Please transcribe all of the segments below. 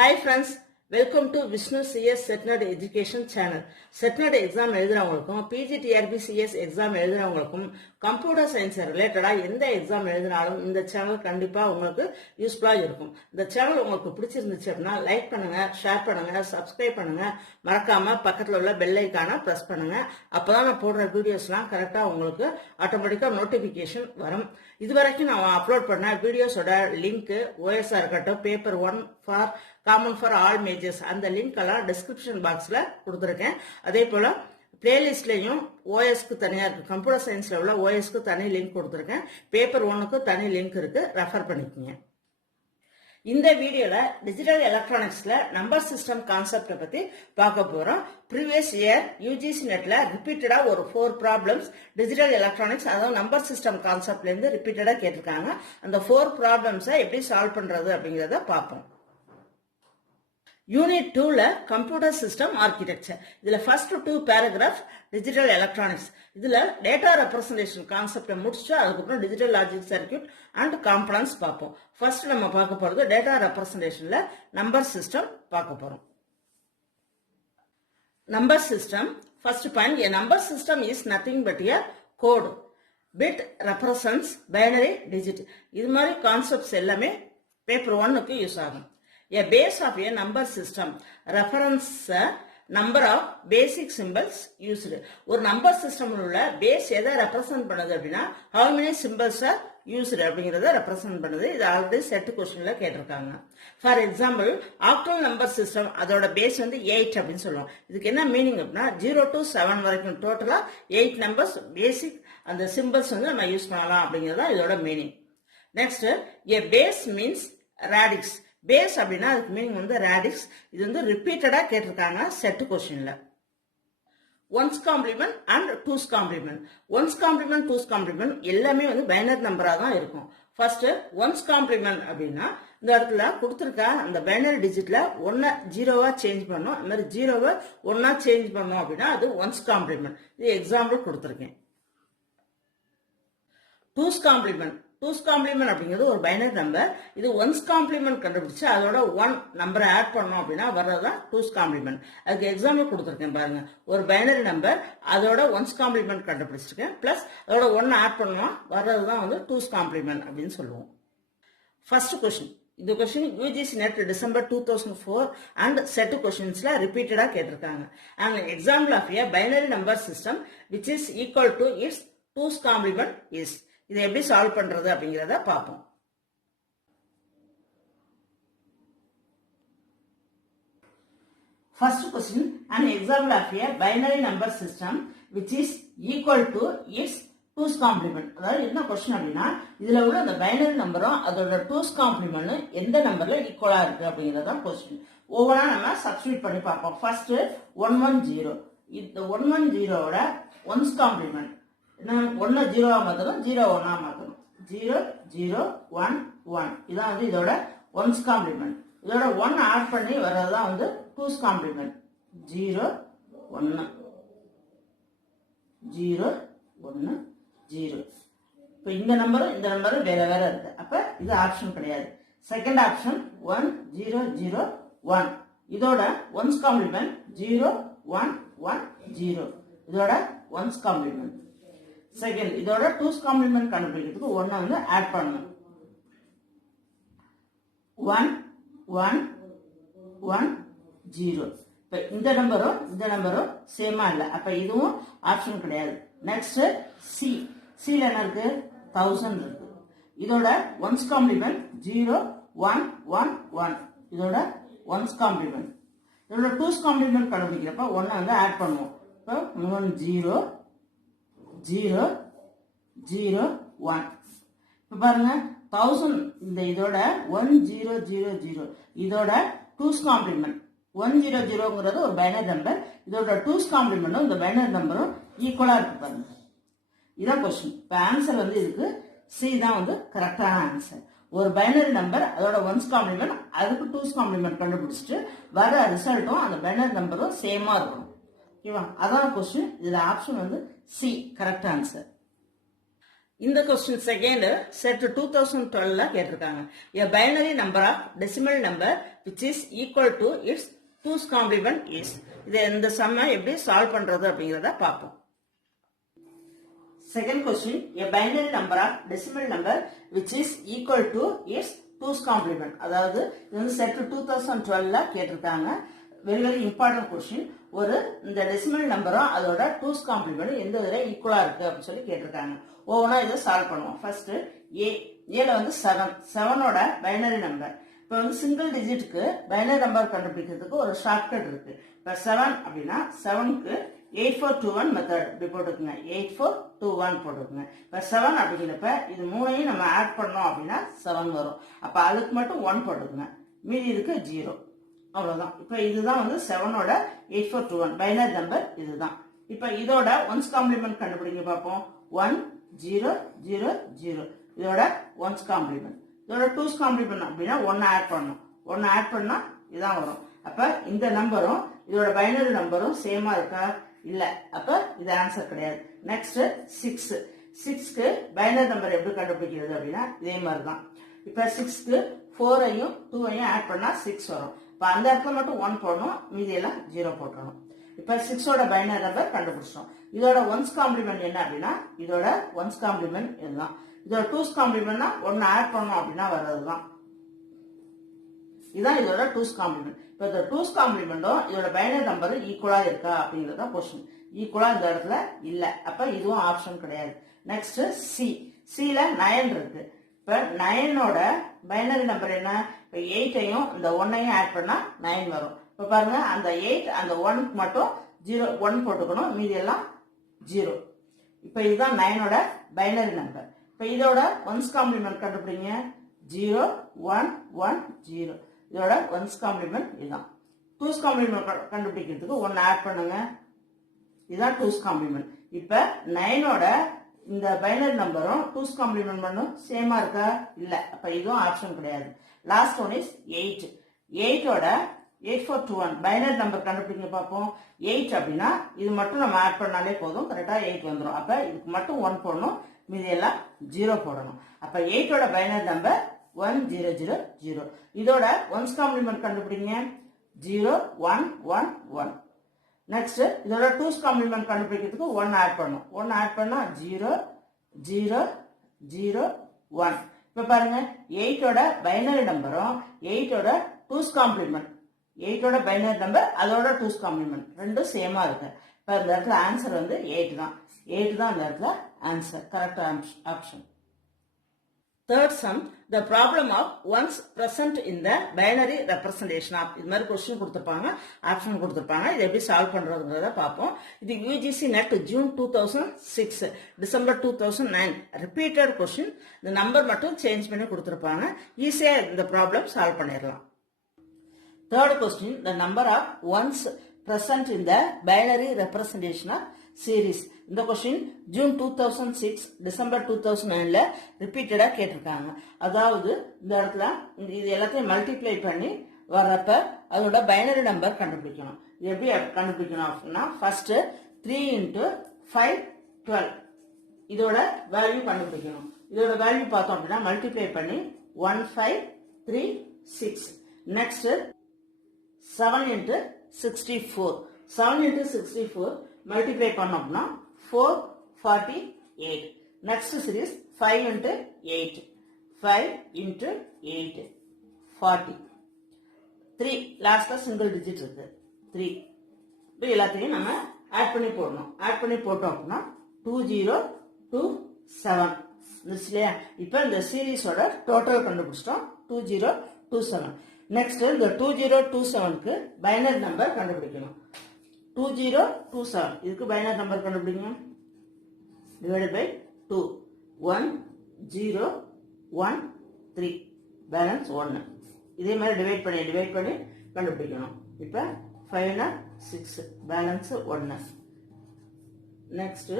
Hi friends, welcome to Vishnu CS SETNET education channel. SETNET exam எழுதுறவங்களுக்கும் PG TRB-CS exam எழுதுறவங்களுக்கும் computer science ரிலேட்டடா எந்த exam எழுதினாலும் இந்த சேனல் கண்டிப்பா உங்களுக்கு யூஸ்ஃபுல்லா இருக்கும். இந்த சேனல் உங்களுக்கு பிடிச்சிருந்துச்சு அப்படின்னா லைக் பண்ணுங்க, ஷேர் பண்ணுங்க, சப்ஸ்கிரைப் பண்ணுங்க, மறக்காம பக்கத்துல உள்ள பெல் ஐகானை பிரஸ் பண்ணுங்க. அப்பதான் நான் போடுற வீடியோஸ்லாம் கரெக்டா உங்களுக்கு ஆட்டோமேட்டிக்கா நோட்டிபிகேஷன் வரும். இதுவரைக்கும் நான் அப்லோட் பண்ண வீடியோஸோட லிங்க் ஓஎஸ்ஆர் இருக்கட்டும், paper 1 for common for all majors அந்த லிங்க் எல்லாம் டிஸ்கிரிப்ஷன் பாக்ஸ்ல கொடுத்துருக்கேன். அதே போல பிளேலிஸ்ட்லயும் ஓஎஸ்க்கு தனியா இருக்கு, கம்ப்யூட்டர் சயின்ஸ்ல உள்ள ஓஎஸ்க்கு தனி லிங்க் கொடுத்துருக்கேன். பேப்பர் 1க்கு தனி லிங்க் இருக்கு, ரெஃபர் பண்ணிக்கோங்க. இந்த வீடியோல டிஜிட்டல் எலக்ட்ரானிக்ஸ்ல நம்பர் சிஸ்டம் கான்செப்ட பத்தி பார்க்க போறோம். ப்ரீவியஸ் இயர் UGC NETல ரிப்பீட்டடா ஒரு 4 ப்ராப்ளம்ஸ் டிஜிட்டல் எலக்ட்ரானிக்ஸ் அதாவது நம்பர் சிஸ்டம் கான்செப்ட்ல இருந்து ரிப்பீட்டடா கேட்டிருக்காங்க. அந்த 4 ப்ராப்ளம்ஸை எப்படி சால்வ் பண்றது அப்படிங்கறத பார்ப்போம். யூனிட் 2ல கம்ப்யூட்டர் சிஸ்டம் ஆர்கிடெக்சர். இதுல ஃபர்ஸ்ட் 2 பேராகிராஃப் டிஜிட்டல் எலக்ட்ரானிக்ஸ். இதுல டேட்டா ரெப்ரசன்டேஷன் கான்செப்டை முடிச்சுட்டு அதுக்கப்புறம் digital logic circuit and components பார்ப்போம். ஃபர்ஸ்ட் நம்ம பார்க்க போறது டேட்டா ரெப்ரசன்டேஷன்ல நம்பர் சிஸ்டம் பார்க்க போறோம். Number system first point, a number system is nothing but a code. bit represents binary digit. இது மாதிரி கான்செப்ட்ஸ் எல்லாமே பேப்பர் 1க்கு யூஸ் ஆகும். A base of a number system reference number of basic symbols used. ஒரு number சிஸ்டம்ல உள்ள base எதை represent பண்ணுது அப்படின்னா how many symbols are used அப்படிங்கறத ரெப்ரசன்ட் பண்ணுது. இது ஆல்ரெடி செட் क्वेश्चनல கேட்டிருக்காங்க. For example octal number system அதோட பேஸ் வந்து 8 அப்படின்னு சொல்லுவோம். இதுக்கு என்ன மீனிங் அப்படின்னா 0 to 7 வரைக்கும் டோட்டலா 8 நம்பர்ஸ் பேசிக் அந்த சிம்பிள்ஸ் வந்து நம்ம யூஸ் பண்ணலாம் அப்படிங்கறத இதோட meaning. Next a base means radix. Base அப்படின்னா அதுக்கு மீனிங் வந்து ரேடிக்ஸ். இது வந்து ரிப்பீட்டடா கேட்டிருக்காங்க செட் क्वेश्चनல. Ones complement and twos complement. Ones complement two's complement எல்லாமே வந்து பைனரி நம்பரா தான் இருக்கும். ஃபர்ஸ்ட் ஒன்ஸ் காம்ப்ளிமெண்ட் அப்படின்னா இந்த இடத்துல கொடுத்துருக்க அந்த பைனரி டிஜிட்ல 1 0வா சேஞ்ச் பண்ணோம், அந்த மாதிரி 0வை 1ஆ சேஞ்ச் பண்ணோம் அப்படின்னா அது ஒன்ஸ் காம்ப்ளிமெண்ட். இது எக்ஸாம்பிள் கொடுத்துருக்கேன். Two's complement. டூஸ் காம்ப்ளிமெண்ட் அப்படிங்கிறது ஒரு பைனரி நம்பர். இது ஒன்ஸ் காம்ப்ளிமெண்ட் கண்டுபிடிச்சு அதோட 1 நம்பரை ஆட் பண்ணோம் அப்படின்னா வர்றதுதான் டூஸ் காம்ப்ளிமெண்ட். அதுக்கு எக்ஸாம்பிள் கொடுத்துருக்கேன் பாருங்க. ஒரு பைனரி நம்பர் அதோட ஒன்ஸ் காம்ப்ளிமெண்ட் கண்டுபிடிச்சிருக்கேன், பிளஸ் அதோட 1 ஆட் பண்ணுவோம், வர்றதுதான் வந்து டூஸ் காம்ப்ளிமெண்ட் அப்படின்னு சொல்லுவோம். First question. இந்த question UGC NET December 2004 and set கொஸ்டின்ஸ்ல ரிப்பீட்டடா கேட்டிருக்காங்க. And example of a binary number system which is equal to its twos complement is. இதை எப்படி சால்வ் பண்றது அப்படிங்கறத பார்ப்போம். First question, an example of a binary number system which is equal to its twos complement. அதாவது என்ன question அப்படின்னா இதுல உள்ள அந்த பைனரி நம்பரும் அதோட டூஸ் காம்ப்ளிமெண்ட் எந்த நம்பர்ல ஈக்குவலா இருக்கு அப்படிங்கறத கொஸ்டின். ஒவ்வொன்றா நம்ம சப்ஸ்டிட்யூட் பண்ணி பார்ப்போம். ஃபர்ஸ்ட் 110. இந்த 110ஓட ஒன்ஸ் காம்ப்ளிமெண்ட் 1 0 மாத்தணும், 0 1 மாத்தணும். 0 0 1 1 இதான் வந்து இதோட ஒன்ஸ் காம்ப்ளிமெண்ட். இதோட 1 ஆட் பண்ணி வர்றதுதான் வந்து டூஸ் காம்ப்ளிமெண்ட். 0 1 0 1 0. இப்போ இந்த நம்பரும் வேற வேற இருக்கு. அப்ப இது ஆப்ஷன் கிடையாது. Second option 1 0 0 1. இதோட ஒன்ஸ் காம்ப்ளிமெண்ட் 0 1 1 0. இதோட ஒன்ஸ் காம்ப்ளிமெண்ட். செகண்ட் இதோட டூஸ் காம்ப்ளிமெண்ட் கண்டுபிடிக்கிறதுக்கு 1 வந்து ஆட் பண்ணணும். 1 1 1 0. இப்ப இந்த நம்பரும் சேமா இல்ல. அப்ப இதுவும் ஆப்ஷன் கிடையாது. Next C. சில என்ன இருக்கு? 1000 இருக்கு. இதோட ஒன்ஸ் காம்ப்ளிமெண்ட் 0 1 1 1. இதோட ஒன்ஸ் காம்ப்ளிமெண்ட். இதோட டூஸ் காம்ப்ளிமெண்ட் கண்டுபிடிக்கிறப்ப 1 வந்து ஆட் பண்ணுவோம். இப்போ 1 0 0 0 1. இப்ப பாருங்க 1000 இந்த இதோட 1 0 0 0 இதோட டூஸ் காம்ப்ளிமெண்ட் 100ங்கிறது ஒரு பைனரி நம்பர். இதோட டூஸ் காம்ப்ளிமெண்ட்டும் இந்த பைனரி நம்பரும் ஈக்குவலா இருக்கு பாருங்க. இதான் கொஸ்டின். இப்ப ஆன்சர் வந்து இதுக்கு சி தான் வந்து கரெக்டான ஆன்சர். ஒரு பைனரி நம்பர் அதோட ஒன்ஸ் காம்ப்ளிமெண்ட் அதுக்கு டூஸ் காம்ப்ளிமெண்ட் கண்டுபிடிச்சிட்டு வர ரிசல்ட்டும் அந்த பைனரி நம்பரும் சேமா இருக்கும். ஓகேவா? அதான் கொஸ்டின். இதுல ஆப்ஷன் வந்து சி கரெக்ட் ஆன்சர். இந்த கொஸ்டின் செகண்ட் செட் 2012ல கேட்டிருக்காங்க. A binary number of decimal number which is equal to its 2's complement is. இதை இந்த சம்மை எப்படி சால்வ் பண்றது அப்படிங்கறத பார்ப்போம். Second question, a binary number of decimal number which is equal to its 2's complement. அதாவது இது வந்து செட் 2012ல கேட்டிருக்காங்க. Very very important question. ஒரு இந்த டெசிமல் நம்பரும் அதோட 2's complement எந்த விதத்துல ஈக்குவலா இருக்கு அப்படின்னு சொல்லி கேட்டிருக்காங்க. ஒவ்வொன்றா இதை சால்வ் பண்ணுவோம். ஃபர்ஸ்ட் ஏல வந்து 7ஓட பைனரி நம்பர். இப்போ வந்து சிங்கிள் டிஜிட்டுக்கு பைனரி நம்பர் கண்டுபிடிக்கிறதுக்கு ஒரு ஷார்ட்கட் இருக்கு. இப்போ 7 அப்படின்னா 7க்கு 8421 மெத்தட் இப்படி போட்டுக்குங்க. 8421 போட்டுக்குங்க. இப்போ 7 அப்படிங்கிறப்ப இது மூணையும் நம்ம ஆட் பண்ணோம் அப்படின்னா 7 வரும். அப்ப அதுக்கு மட்டும் 1 போட்டுக்குங்க. மீதி இதுக்கு 0. அவ்வளவுதான். இப்ப இதுதான் வந்து 7ஓட 8421 பைனரி நம்பர் இதுதான். இப்ப இதோட 1's காம்ப்ளிமெண்ட் கண்டுபிடிங்க பார்ப்போம். 1 0 0 0 இதோட 1's காம்ப்ளிமெண்ட். இதோட 2's காம்ப்ளிமெண்ட் அப்படின்னா 1 ஆட் பண்ணணும். 1 ஆட் பண்ணா இதான் வரும். அப்ப இந்த நம்பரும் இதோட பைனரி நம்பரும் சேமா இருக்கா? இல்ல. அப்ப இது ஆன்சர் கிடையாது. நெக்ஸ்ட் 6. 6க்கு பைனரி நம்பர் எப்படி கண்டுபிடிக்கிறது அப்படின்னா இதே மாதிரி தான். இப்ப 6க்கு 4ஐயும் 2ஐயும் ஆட் பண்ணா 6 வரும். இப்ப அந்த இடத்துல மட்டும் 1 போடணும், மீதி எல்லாம் 0 போட்டுறணும். இப்ப 6ஓட பைனரி நம்பர் கண்டுபிடிச்சோம். இதோட 1's காம்ப்ளிமெண்ட் என்ன அப்படின்னா இதோட 1's காம்ப்ளிமெண்ட் இதுதான். இதோட 2's காம்ப்ளிமெண்ட்னா 1 ஆட் பண்ணோம் அப்படின்னா வர்றதுதான். இதான் இதோட 2's காம்ப்ளிமெண்ட். இப்ப இந்த 2's காம்ப்ளிமெண்டும் இதோட பைனரி நம்பர் ஈக்குவலா இருக்கா அப்படிங்கறத क्वेश्चन. ஈக்குவலா இந்த இடத்துல இல்ல. அப்ப இதுவும் ஆப்ஷன் கிடையாது. நெக்ஸ்ட் சில 9 இருக்கு. இப்ப 9ஓட பைனரி நம்பர் என்ன? இப்ப 8ஐயும் இந்த 1ஐயும் ஆட் பண்ணா 9 வரும். இப்ப பாருங்க அந்த 8 அந்த 1 மட்டும் 1 போட்டுக்கணும், மீதி எல்லாம் 0. இப்ப இதுதான் 9ஓட பைனரி நம்பர். இப்ப இதோட 1's காம்ப்ளிமெண்ட் கண்டுபிடிங்க. 0 1 1 0 இதோட 1's காம்ப்ளிமெண்ட் இதுதான். 2's காம்ப்ளிமெண்ட் கண்டுபிடிக்கிறதுக்கு 1 ஆட் பண்ணுங்க. இதுதான் 2's காம்ப்ளிமெண்ட். இப்ப 9ஓட இந்த பைனரி நம்பரும் 2's காம்ப்ளிமெண்ட் பண்ணும் சேமா இருக்கா? இல்ல. அப்ப இதுவும் ஆப்ஷன் கிடையாது. Last one is 8. 8ஓட 8421 binary number கண்டுபிடிங்க பார்ப்போம். 8 அப்படின்னா இது மட்டும் நம்ம ஆட் பண்ணாலே போதும், கரெக்டா 8 வந்துடும். அப்ப இதுக்கு மட்டும் 1 போடணும், மீதி எல்லாம் 0 போடணும். அப்ப 8ஓட பைனரி நம்பர் 1000. இதோட 1's காம்ப்ளிமெண்ட் கண்டுபிடிங்க. 0 1 1 1. நெக்ஸ்ட் இதோட 2's காம்ப்ளிமெண்ட் கண்டுபிடிக்கிறதுக்கு 1 ஆட் பண்ணும். 1 ஆட் பண்ணா 0 0 0 1. இப்ப பாருங்க 8ஓட பைனரி நம்பரும் 8ஓட 2's காம்ப்ளிமெண்ட் 8ஓட பைனரி நம்பர் அதோட 2's காம்ப்ளிமெண்ட் ரெண்டும் சேமா இருக்கு. இப்ப இந்த இடத்துல ஆன்சர் வந்து 8 தான். 8 தான் இந்த இடத்துல answer, correct option. Third sum, the problem of ones present in the binary representation of. இது மாதிரி கொஸ்டின் கொடுத்திருப்பாங்க, ஆப்ஷன் கொடுத்திருப்பாங்க. இதை எப்படி சால்வ் பண்றதுங்கிறத பார்ப்போம். இது UGC NET June 2006 December 2009 repeated question. இந்த நம்பர் மட்டும் சேஞ்ச் பண்ணி கொடுத்திருப்பாங்க. ஈஸியா இந்த ப்ராப்ளம் சால்வ் பண்ணிடலாம். Third question, the number of ones present in the binary representation of series. இந்த கொஸ்டின் ஜூன் 2006 டிசம்பர் 2009ல ரிப்பீட்டடா கேட்டிருக்காங்க. அதாவது இந்த இடத்துல இது எல்லாத்தையும் மல்டிப்ளை பண்ணி வர்றப்ப அதோட பைனரி நம்பர் கண்டுபிடிக்கணும். இது எப்படி கண்டுபிடிக்கணும் அப்படின்னா ஃபர்ஸ்ட் 3 into 5 12 இதோட வேல்யூ கண்டுபிடிக்கணும். இதோட வேல்யூ பார்த்தோம் அப்படின்னா மல்டிப்ளை பண்ணி 1536. Next 7 into 64. 7 into 64 மல்டிப்ளை பண்ணோம்னா 448. Next series 5 into 8. 5 into 8 40. 3 லாஸ்டா சிங்கிள் டிஜிட் இருக்கு 3. இப்போ எல்லாத்தையும் நம்ம ஆட் பண்ணி போடணும். ஆட் பண்ணி போட்டோம் அப்படின்னா 2027 இல்லையா? இப்போ இந்த சீரீஸோட டோட்டல் கண்டுபிடிச்சிட்டோம் 2027. நெக்ஸ்ட் இந்த 2027க்கு பைனரி நம்பர் கண்டுபிடிக்கணும். 2027 இதுக்கு பைனரி நம்பர் கண்டுபிடிங்க. Divided by 2 1 0 1 3 balance 1. இதே மாதிரி டிவைட் பண்ணி கண்டுபிடிக்கணும். இப்போ 5 6 பேலன்ஸ் 1. Next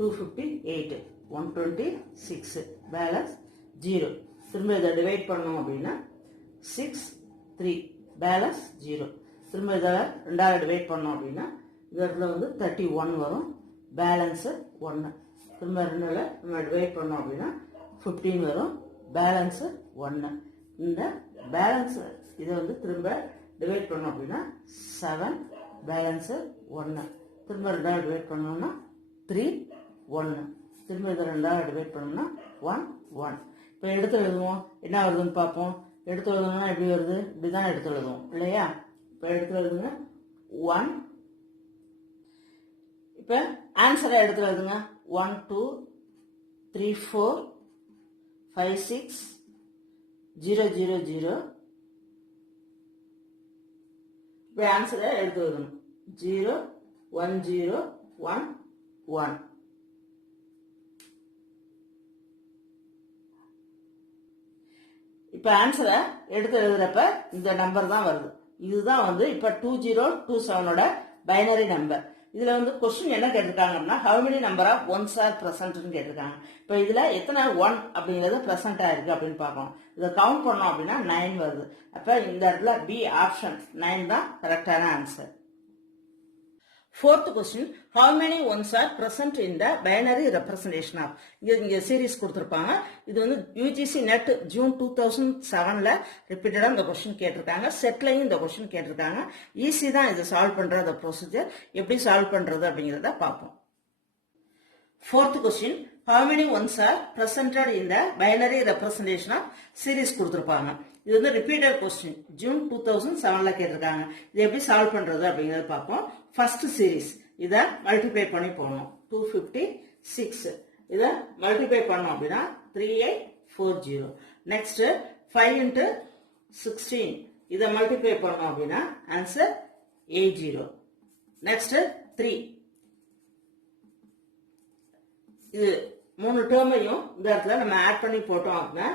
258 126 balance 0. திரும்ப இதை டிவைட் பண்ணோம் அப்படின்னா 6 3 பேலன்ஸ் 0. திரும்ப இதை ரெண்டாவது டிவைட் பண்ணோம் அப்படின்னா இந்த இடத்துல வந்து 31 வரும், பேலன்ஸ் 1. திரும்ப 2ல நம்ம டிவைட் பண்ணோம் அப்படின்னா 15 வரும். பேலன்ஸ் 1. இந்த பேலன்ஸ் இதை வந்து திரும்ப டிவைட் பண்ணோம் அப்படின்னா 7 பேலன்ஸ் 1. திரும்ப 2ஆல் டிவைட் பண்ணோம்னா 3 1. திரும்ப இதை 2ஆல் டிவைட் பண்ணோம்னா 1 1. இப்போ எடுத்து எழுதுவோம், என்ன வருதுன்னு பார்ப்போம். எடுத்து எழுதணும்னா எப்படி வருது? இப்படி தான் எடுத்து எழுதுவோம் இல்லையா? இப்போ எடுத்து எழுதுங்க 1. இப்போ ஆன்சரை எடுத்து எழுதுங்க 1 2 3 4 5 6 0 0 0. இப்போ ஆன்சரை எடுத்து எழுதணும் 0 1 0 1 1. இப்போ ஆன்சரை எடுத்து எழுதுறப்ப இந்த நம்பர் தான் வருது. இதுதான் வந்து இப்போ 2027ஓட பைனரி நம்பர். இதுல வந்து கொஸ்டின் என்ன கேட்டிருக்காங்கன்னா how many number of ones are present ன்னு கேட்டிருக்காங்க. இப்போ இதுல எத்தனை 1 அப்படிங்கிறது பிரசன்ட் ஆயிருக்கு அப்படின்னு பார்க்கணும். இதை கவுண்ட் பண்ணோம் அப்படின்னா 9 வருது. அப்ப இந்த இடத்துல பி ஆப்ஷன் 9 தான் கரெக்டான answer. Fourth question, how many ones are present in the binary representation of? இங்க சீரிஸ் கொடுத்திருப்பாங்க. இது வந்து UGC NET ஜூன் 2007ல ரிப்பீட்டடா இந்த கொஸ்டின் கேட்டிருக்காங்க. செட்லையும் இந்த கொஸ்டின் கேட்டிருக்காங்க. ஈஸி தான் இது சால்வ் பண்ற ப்ரொசீஜர். எப்படி சால்வ் பண்றது அப்படிங்கறத பார்ப்போம். Fourth question, how many ones are presented in the binary representation of series கொடுத்திருப்பாங்க. இது வந்து ரிப்பீட்டட் கொஸ்டின் ஜூன் 2007ல கேட்டிருக்காங்க. இது எப்படி சால்வ் பண்றது அப்படிங்கறத பார்ப்போம். ஃபர்ஸ்ட் சீரிஸ் இதை மல்டிப்ளை பண்ணி போகணும் 256. இதை மல்டிப்ளை பண்ணோம் அப்படின்னா 3840. நெக்ஸ்ட் 5 into 16 இதை மல்டிப்ளை பண்ணோம் அப்படின்னா ஆன்சர் 80. நெக்ஸ்ட் 3. இது 3 டேர்மையும் இந்த இடத்துல நம்ம ஆட் பண்ணி போட்டோம் அப்படின்னா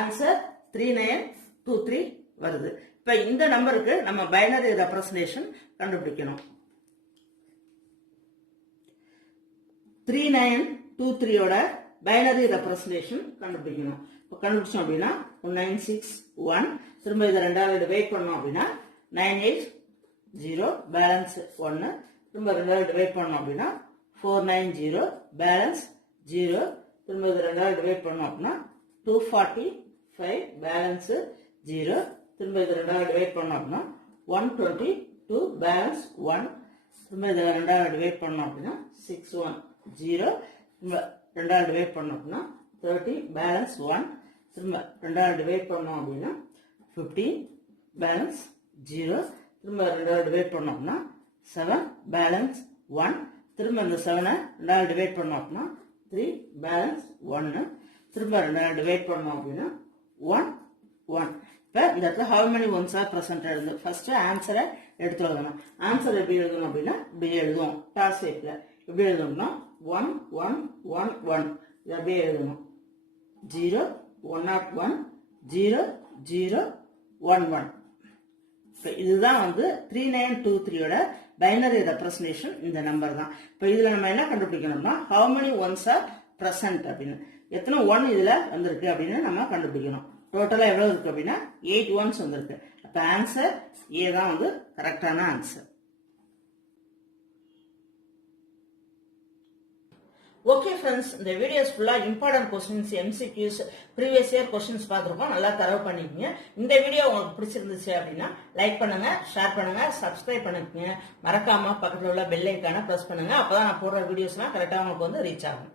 ஆன்சர் 3923 வருது. இப்ப இந்த நம்பருக்கு நம்ம பைனரி ரெப்ரசன்டேஷன் கண்டுபிடிக்கணும். 3923ஓட பைனரி ரெப்ரசன்டேஷன் கண்டுபிடிக்கணும். இப்போ கண்டுபிடிச்சோம் அப்படின்னா 1961. திரும்ப இதை 2ஆல் டிவைட் பண்ணோம் அப்படின்னா 980 பேலன்ஸ் 1. திரும்ப 2ஆல் டிவைட் பண்ணோம் அப்படின்னா 490 பேலன்ஸ் 0. திரும்ப இதை 2ஆல் டிவைட் பண்ணோம் அப்படின்னா 245 பேலன்ஸ் 0. திரும்ப இதை 2ஆல் டிவைட் பண்ணோம் அப்படின்னா 122 பேலன்ஸ் 1. திரும்ப இதை 2ஆல் டிவைட் பண்ணோம் அப்படின்னா 610. திரும்ப 2ஆல் டிவைட் பண்ணோம் அப்படின்னா 30 பேலன்ஸ் 1. திரும்ப 2ஆல் டிவைட் பண்ணோம் அப்படின்னா 15 பேலன்ஸ் 0. திரும்ப 2ஆல் டிவைட் பண்ணோம் அப்படின்னா 7 பேலன்ஸ் 1. திரும்ப இந்த 7 2ஆல் டிவைட் பண்ணோம் அப்படின்னா 3 பேலன்ஸ் 1. திரும்ப 2ஆல் டிவைட் பண்ணோம் அப்படின்னா 1 1. இப்போ இந்த இடத்துல how many ones are present எழுது. ஃபர்ஸ்ட் ஆன்சரை எடுத்து எழுதணும். ஆன்சர் எப்படி எழுதணும் அப்படின்னா இப்படி எழுதுவோம். டாஸ் ஷேப்ல எப்படி எழுதணும்னா 1 1 1 1. இது அப்படியே எழுதணும் 0 101 0 0 1 1. இப்போ இதுதான் வந்து 3923ஓட பைனரி ரெப்ரசன்டேஷன். இந்த நம்பர் தான். இப்போ இதுல நம்ம என்ன கண்டுபிடிக்கணும்னா how many ones are present அப்படின்னு, எத்தனை 1 இதுல வந்திருக்கு அப்படின்னு நம்ம கண்டுபிடிக்கணும். டோட்டலா எவ்வளவு இருக்கு அப்படின்னா 8 ones வந்திருக்கு. அப்ப ஆன்சர் ஏ தான் வந்து கரெக்டான ஆன்சர். ஓகே ஃப்ரெண்ட்ஸ், இந்த வீடியோஸ் ஃபுல்லா important questions, MCQs, previous year questions பார்த்துருக்கோம். நல்லா தரவு பண்ணிக்கங்க. இந்த வீடியோ உங்களுக்கு பிடிச்சிருந்துச்சு அப்படின்னா லைக் பண்ணுங்க, ஷேர் பண்ணுங்க, சப்ஸ்கிரைப் பண்ணிக்கங்க. மறக்காம பக்கத்தில் உள்ள பெல் ஐக்கானை பிரஸ் பண்ணுங்க. அப்பதான் நான் போடுற வீடியோஸ்லாம் கரெக்டாக உங்களுக்கு வந்து ரீச் ஆகும்.